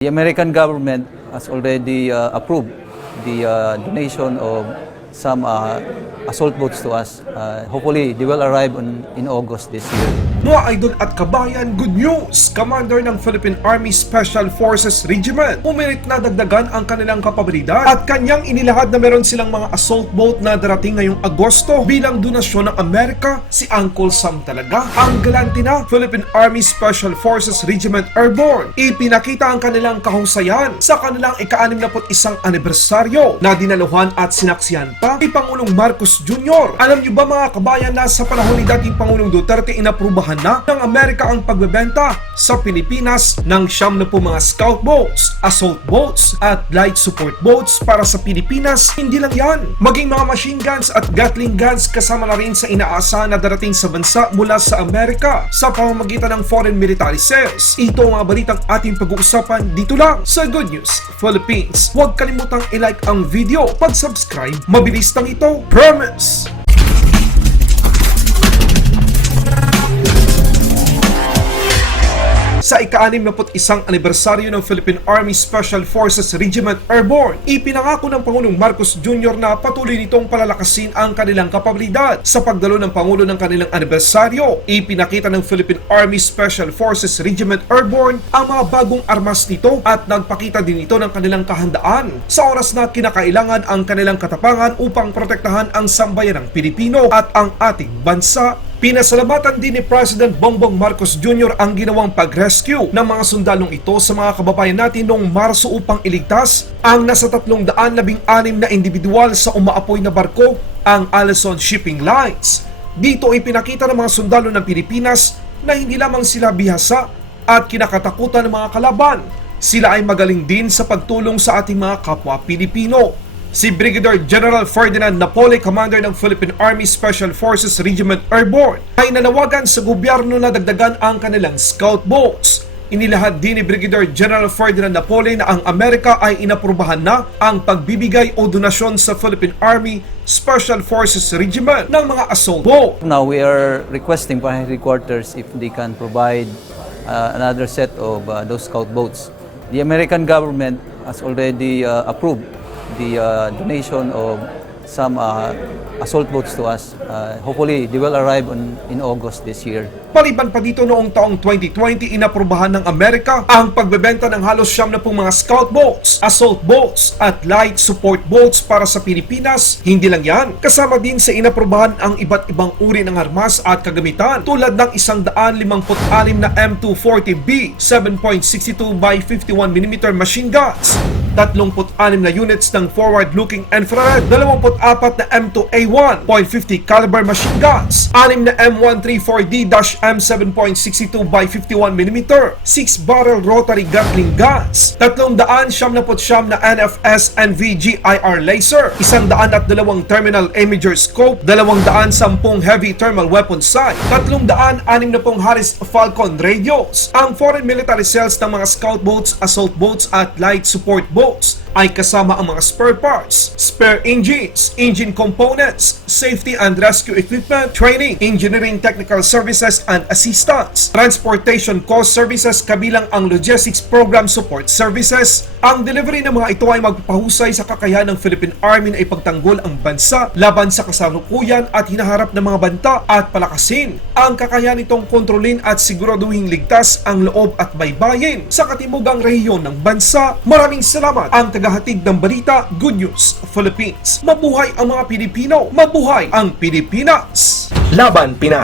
The American government has already approved the donation of some assault boats to us. Hopefully, they will arrive in August this year. Mga idol at kabayan, good news! Commander ng Philippine Army Special Forces Regiment umirit na dagdagan ang kanilang kapabilidad at kanyang inilahad na meron silang mga assault boat na darating ngayong Agosto bilang donasyon ng Amerika. Si Uncle Sam talaga ang galante na Philippine Army Special Forces Regiment Airborne. Ipinakita ang kanilang kahusayan sa kanilang ika-61 anibersaryo na dinaluhan at sinaksihan pa ni Pangulong Marcos Jr. Alam niyo ba mga kabayan na sa panahon ni dating Pangulong Duterte inaprubahan na ng Amerika ang pagbebenta sa Pilipinas ng 70 mga scout boats, assault boats at light support boats para sa Pilipinas. Hindi lang yan, maging mga machine guns at gatling guns kasama na rin sa inaasahan na darating sa bansa mula sa Amerika sa pamamagitan ng foreign military sales. Ito ang mga balitang ating pag-uusapan dito lang sa Good News Philippines. Huwag kalimutang i-like ang video, pag-subscribe, mabilis lang ito, promise! Sa ika-61 anibersaryo ng Philippine Army Special Forces Regiment Airborne, ipinangako ng Pangulong Marcos Jr. na patuloy nitong palalakasin ang kanilang kapabilidad. Sa pagdalo ng Pangulo ng kanilang anibersaryo, ipinakita ng Philippine Army Special Forces Regiment Airborne ang mga bagong armas nito at nagpakita din ito ng kanilang kahandaan sa oras na kinakailangan ang kanilang katapangan upang protektahan ang sambayanang Pilipino at ang ating bansa. Pinasalamatan din ni President Bongbong Marcos Jr. ang ginawang pag-rescue ng mga sundalong ito sa mga kababayan natin noong Marso upang iligtas ang nasa 316 na individual sa umaapoy na barko, ang Allison Shipping Lines. Dito ipinakita ng mga sundalo ng Pilipinas na hindi lamang sila bihasa at kinakatakutan ng mga kalaban. Sila ay magaling din sa pagtulong sa ating mga kapwa Pilipino. Si Brigadier General Ferdinand R, Commander ng Philippine Army Special Forces Regiment Airborne, ay nanawagan sa gobyerno na dagdagan ang kanilang scout boats. Inilahad din ni Brigadier General Ferdinand R na ang Amerika ay inaprubahan na ang pagbibigay o donasyon sa Philippine Army Special Forces Regiment ng mga assault boat. Now we are requesting from headquarters if they can provide another set of those scout boats. The American government has already approved the donation of some assault boats to us. Hopefully, they will arrive in August this year. Paliban pa dito noong taong 2020, inaprubahan ng Amerika ang pagbebenta ng halos 70 mga scout boats, assault boats at light support boats para sa Pilipinas. Hindi lang yan, kasama din sa inaprubahan ang iba't ibang uri ng armas at kagamitan tulad ng 156 na M240B 7.62 by 51mm machine guns, 36 na units ng forward-looking infrared, 24 na M2A1 .50 caliber machine guns, 6 na M134D-M7.62 by 51mm, 6-barrel rotary gatling guns, 379 na NFS NVGIR laser, 102 terminal imager scope, 210 heavy thermal weapon sight, 360 Harris Falcon radios. Ang foreign military sales ng mga scout boats, assault boats at light support boats ay kasama ang mga spare parts, spare engines, engine components, safety and rescue equipment, training, engineering technical services and assistance, transportation cost services kabilang ang logistics program support services. Ang delivery ng mga ito ay magpapahusay sa kakayahan ng Philippine Army na ipagtanggol ang bansa laban sa kasalukuyan at hinaharap ng mga banta at palakasin ang kakayahan nitong kontrolin at siguraduhing ligtas ang loob at baybayin sa katimugang rehiyon ng bansa. Maraming salamat ang tagahatid ng balita, Good News Philippines. Mabuhay ang mga Pilipino, mabuhay ang Pilipinas! Laban Pinas!